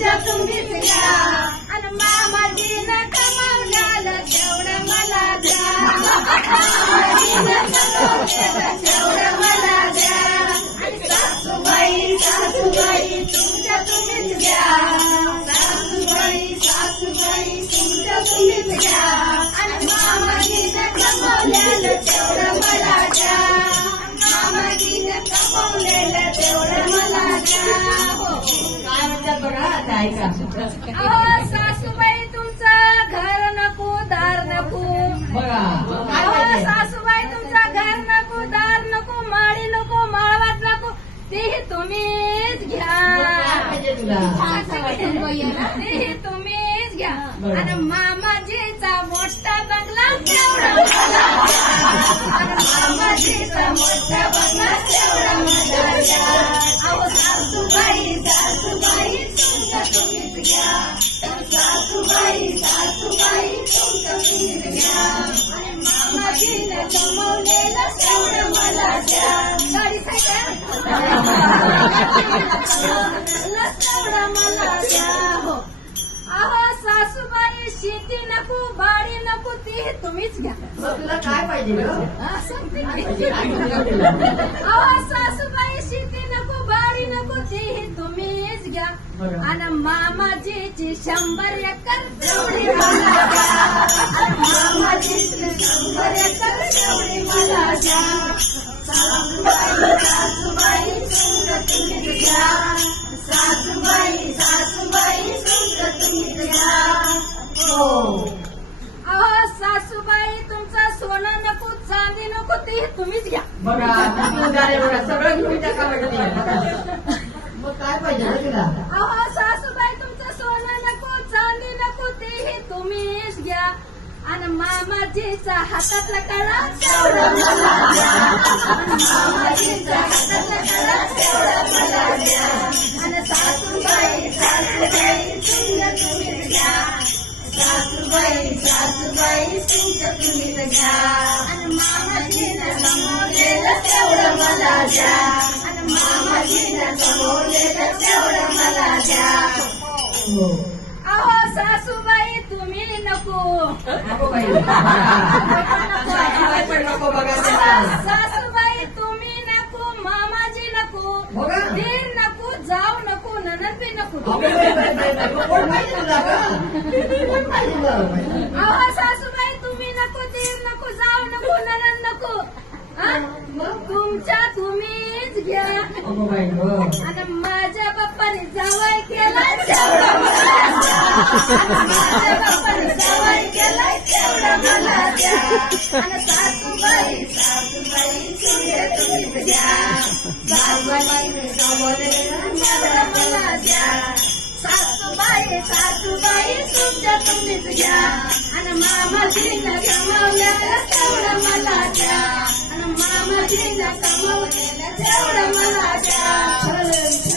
तुमच्या तुम्हीच घ्या आणि मामाजीनं कमावलेलं तेवढं मला द्या मामाजीनं कमावलेलं तेवढं मला द्या आणि सासूबाई सासूबाई तुमच्या तुम्हीच घ्या सासूबाई सासूबाई तुमच्या तुम्हीच घ्या आणि मामाजीनं कमावलेलं तेवढं मला द्या मामाजीनं कमावलेलं तेवढं मला द्या काय म्हणतात बघा आता ऐका. अहो सासूबाई तुमचं घर नको दार नको बघा काय अहो पाहिजे? सासूबाई तुमचं घर नको दार नको माळी नको माळवात नको तेही तुम्हीच घ्या काय पाहिजे तुला? तेही तुम्हीच घ्या बरं. आणि मामाजीचा मोठा बंगला तेवढा मला द्या. आणि मामाजीचा मोठा बंगला तेवढा मला द्या. अहो सासूबाई सासूबाई तुमचं तुम्हीच घ्या सासूबाई सासूबाई तुमचं तुम्हीच घ्या आणि मामाजीनं कमवलेलं तेवढं मला द्या गाडी तेवढं मला द्या हो अहो सासूबाई शेती नको बाडी नको ती तुम्हीच घ्या मग तुला काय पाहिजे गं? हा, सांगते की. काय पाहिजे तुला? अहो सासूबाई शेती नको बाडी नको ती तुम्हीच घ्या बरं. आणि मामाजीची 100 एकर तेवढी मला द्या आणि मामाजीची 100 एकर तेवढी मला द्या सासूबाई सासूबाई तुमचं तुम्हीच घ्या सासूबाई सासूबाई तुमचं तुम्हीच घ्या हो. अहो सासूबाई तुमचं सोनं नको चांदी नको ते तुम्हीच घ्या बघा किती झाले बघा सगळं घेऊन टाका वाटत. मग काय पाहिजे गं तुला? अहो सासूबाई तुमचं सोनं नको चांदी नको तेही तुम्हीच घ्या आणि मामाजीचा हातातला कळा तेवढं मला द्या आणि मामाजीचा हातातला कळा तेवढं मला द्या आणि सासूबाई सासूबाई तुमचं तुम्हीच घ्या सासूबाई सासूबाई तुमचं तुम्हीच घ्या आणि मामाजीनं कमवलेलं तेवढं मला द्या आणि मामाजीनं कमवलेलं तेवढं मला द्या हो. अहो सासूबाई तुम्ही नको नको बाई. सासूबाई पण नको बघा त्याला. सासूबाई तुम्ही नको मामाजी नको बघा. दीर नको जाऊ नको ननद बी नको कोण पाहिजे तुला गं? कोण पाहिजे गं? अहो सासूबाई तुम्ही नको दीर नको जाऊ नको ननद नको हा? तुमच्या तुम्हीच घ्या अगो बाई गं. आणि माझ्या बाप्पाने जावाई केला तेवढं मला द्या माझ्या बाप्पाने जावाई केला तेवढं मला द्या आणि सासूबाई सासूबाई तुमच्या तुम्हीच घ्या सासूबाईने कमवलेलं तेवढं मला द्या सासूबाई सासूबाई तुमच्या तुम्हीच घ्या आणि मामाजीनं कमवलेलं तेवढं मला द्या आणि मामाजीनं कमवलेलं तेवढं मला द्या